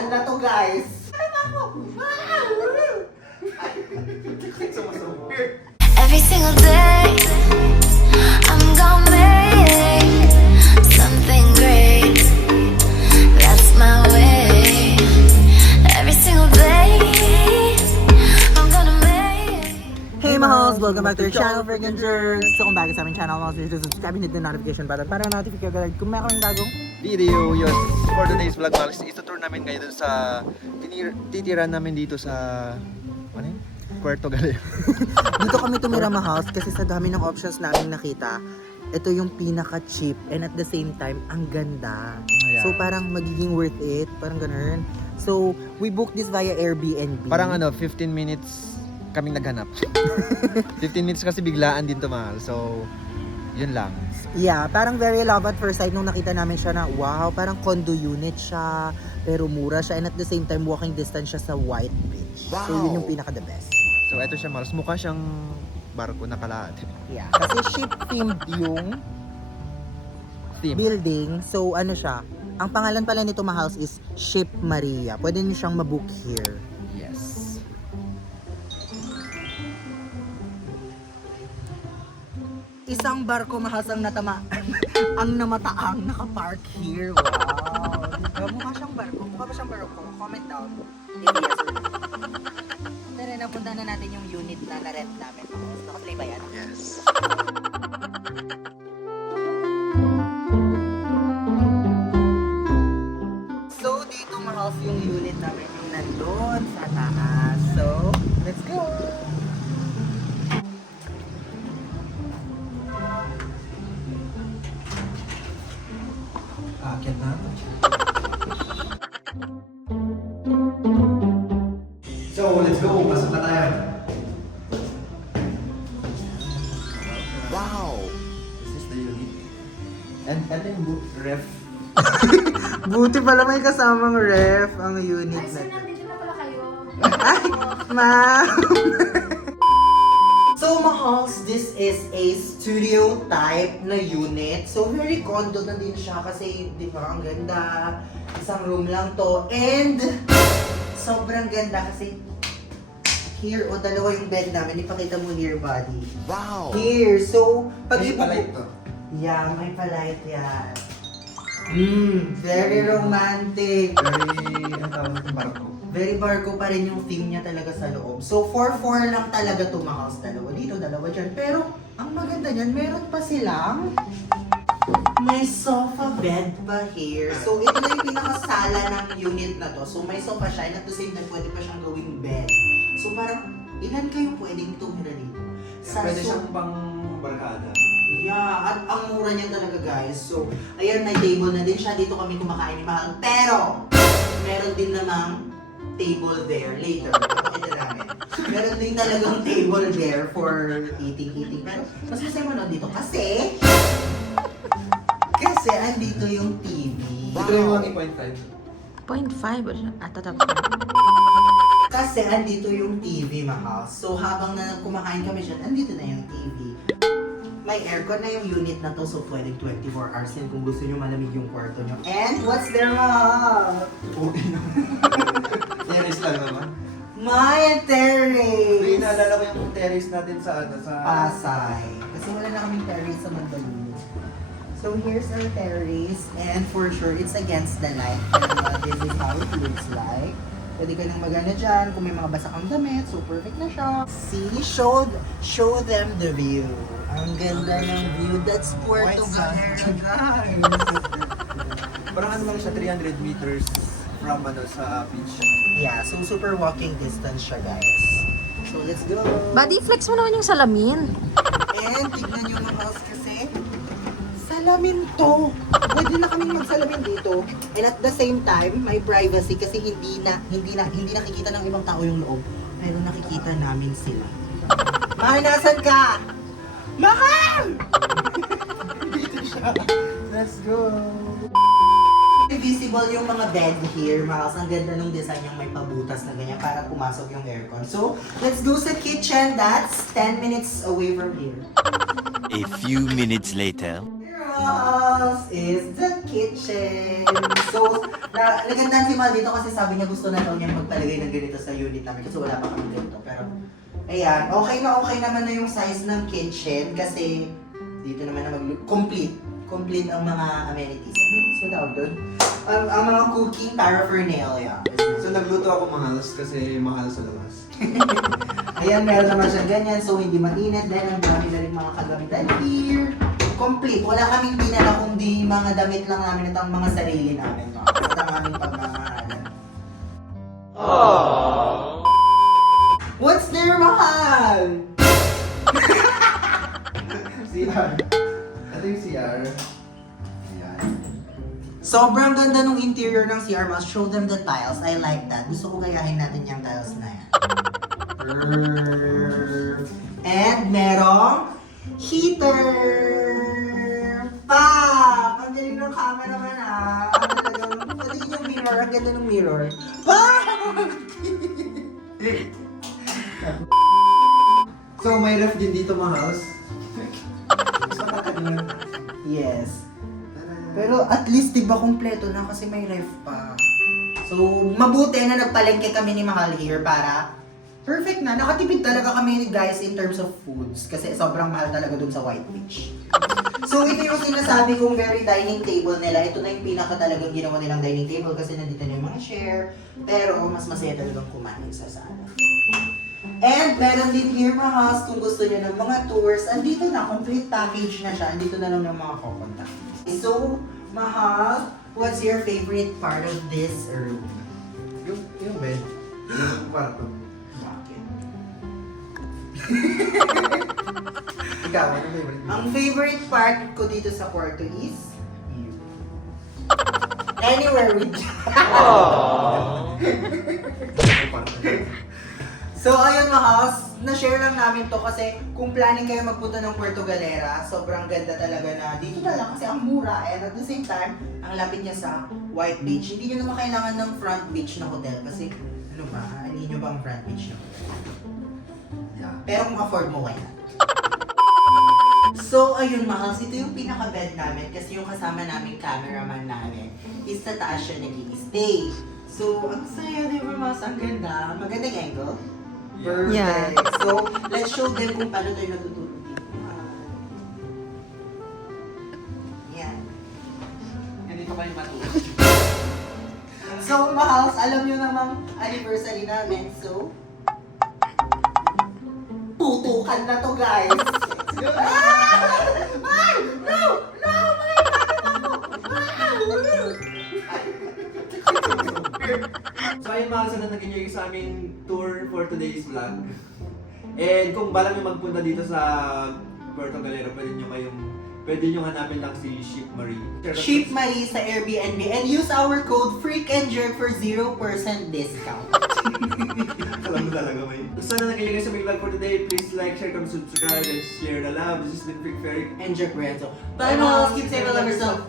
Saan na to, guys? Every single day, I'm gonna make something great. That's my way. Every single day, I'm gonna make. Hey mahals! Welcome back to our channel, Freaking Jerks! So kung bago sa aming channel, mahals, please subscribe and hit the notification button para notify ka agad kung may kaming bagong video. Yes, for today's vlog, Max, ito-tour namin kayo dun sa titiran namin dito sa ano yun? Puerto Galera. Dito kami tumira mahals kasi sa dami ng options namin nakita, ito yung pinaka-cheap and at the same time, ang ganda. Yeah. So parang magiging worth it, parang ganun. So we booked this via Airbnb. Parang 15 minutes kaming naghanap. 15 minutes kasi biglaan din to, mahal. So, yun lang. Yeah, parang very love at first sight nung nakita namin siya na wow, parang condo unit siya, pero mura siya and at the same time walking distance siya sa White Beach. Wow. So yun yung pinaka the best. So, eto siya, mahal. Mukha siyang barko na kalahati. Yeah, kasi ship themed yung Theme. building. So ano siya, ang pangalan pala nito mahals is Ship Maria. Pwede niyo siyang mabook here. Yes. Isang barko mahals ang natama ang namataang nakapark here. Wow. Diba? Mukha siyang barko. Mukha ba siyang barko? Comment down if yes or no. Tara, napunta na natin yung unit na na-rent namin. Nakaplay ba yan? Yes. So, dito mahals yung unit namin yung nandun sa taas. So, let's go! Akit na. So, let's go. Pasok na tayo. Wow! This is the unit. And yung ref. Buti pala may kasamang ref ang unit Ay, na sir, to. nandito na pala kayo. Ay, ma'am! So, mahals, this is a studio type na unit. So, very condo na din siya kasi, di ba, ang ganda. Isang room lang to. And, sobrang ganda kasi here, o dalawa yung bed namin. Ipakita mo here, buddy. Wow! Here, so, pag May palight to. Yeah, may palight yan. Very romantic. Very, ang tawag natin, barko. Very barko pa rin yung theme niya talaga sa loob. So, 4-4 lang talaga to mahals. Dalawa dito, dalawa dyan. Pero, ang maganda niyan, meron pa silang may sofa bed pa here. So, ito na yung pinakasala ng unit na to. So, may sofa siya and at the same time, pwede pa siyang gawing bed. So, parang, ilan kayo pwedeng tumira dito? Pwede siyang pang barkada. Yeah, at ang mura niya talaga guys. So, ayan, may table na din siya. Dito kami kumakain ni Mahal. Pero, meron din namang table there later. Ito namin. Meron din talagang table there for eating. Pero, mas masaya mo dito kasi andito yung TV. Ito yung 1.5. 0.5 o siya? Tatapos na. Kasi andito yung TV, Mahal. So, habang na kumakain kami dyan, andito na yung TV. May aircon na yung unit na to, so pwedeng 24 hours din kung gusto nyo malamig yung kwarto nyo. And what's there, Mahal? Okay naman. Terrace lang naman. My terrace! Uy, naalala ko yung terrace natin sa Pasay. Kasi wala na kaming terrace sa Mandaluyong. So here's our terrace, and for sure, it's against the light. Pero this is how it looks like. Pwede ka nang magana dyan, kung may mga basa kang damit, so perfect na siya. See, show them the view. Ang ganda ng view. That's Puerto Galera, guys. Parang ano lang siya, 300 meters from sa beach. Yeah, so super walking distance siya, guys. So let's go. Buddy, flex mo naman yung salamin. And tignan nyo mga house kasi, salamin to. Pwede na kaming magsalamin dito. And at the same time, may privacy kasi hindi nakikita ng ibang tao yung loob. Pero nakikita namin sila. Mahal, nasan ka? Mahal! Dito siya. Let's go. Visible yung mga bed here, Mahal. Ang ganda ng design niyang may pabutas na ganyan para pumasok yung aircon. So, let's go sa kitchen. That's 10 minutes away from here. A few minutes later. House is the kitchen. So, Nagandaan si Mal dito kasi sabi niya gusto na daw niya magpalagay ng ganito sa unit namin kasi wala pa kami ganito. Pero, ayan, okay naman na yung size ng kitchen kasi dito naman na complete ang mga amenities. Amenities ba tawag doon? Ang mga cooking paraphernalia. So nagluto ako mahalos kasi mahal sa labas. Ayan, meron naman siyang ganyan, so hindi mainit dahil ang dami na rin mga kagamitan here. Complete. Wala kaming dinala kundi mga damit lang namin at ang mga sarili namin. At ang aming pagmamahalan. What's there, mahal? CR. Ito yung CR. Ayan. Sobrang ganda nung interior ng CR. Must show them the tiles. I like that. Gusto ko gayahin natin yung tiles na yan. And merong heater! Pa! Ang galing ng cameraman ah. Pati yung mirror. Ang ganda ng mirror. Pa! So may ref din dito mahalos. Yes. Pero at least diba kompleto na kasi may ref pa. So, mabuti na nagpalengke kami ni Mahal here para perfect na. Nakatipid talaga kami guys in terms of foods kasi sobrang mahal talaga dun sa White Beach. So, ito yung sinasabi kong very dining table nila. Ito na yung pinaka talagang ginawa nilang dining table kasi nandito na yung mga share. Pero mas masaya talagang kumain sa sala. And meron din here mga house kung gusto niyo ng mga tours. Andito na, complete package na siya. Andito na lang ng mga kukontak. So, Mahal, what's your favorite part of this room? Yung bed. Yung kwarto. Bakit? Ikaw, ano favorite mo? Ang favorite part ko dito sa kwarto is you. Anywhere with you. So ayun mga house, na-share lang namin to kasi kung planning kayo magpunta ng Puerto Galera, sobrang ganda talaga na dito na lang kasi ang mura and at the same time, ang lapit niya sa White Beach. Hindi nyo naman kailangan ng front beach na hotel kasi ano ba, hindi nyo ba ang front beach na hotel? Yeah. Pero kung afford mo, why not? So, ayun mga house, ito yung pinaka-bed namin kasi yung kasama naming cameraman namin is sa taas siya nag-i-stay. So, ang saya, di ba mas? Ang ganda. Magandang angle. Perfect. Yeah. So, let's show them kung paano tayo natutulog dito. Yan. Ganito kayo matulog. So, mahals, alam nyo namang anniversary namin. So, tutukan na to, guys. Ay! No! No! So ayun mga sana nag-enjoy sa aming tour for today's vlog. And kung bala nyo magpunta dito sa Puerto Galera, pwede nyo hanapin lang si Ship Marie. Ship Marie sa Airbnb and use our code FREAKANDJERK for 0% discount. Alam mo talaga may. Sana nag-enjoy kayo sa aming vlog for today. Please like, share, comment, subscribe, and share the love. This has been Freak Ferry. And Jerk Renzo. Bye, Malls. Keep safe and love yourself.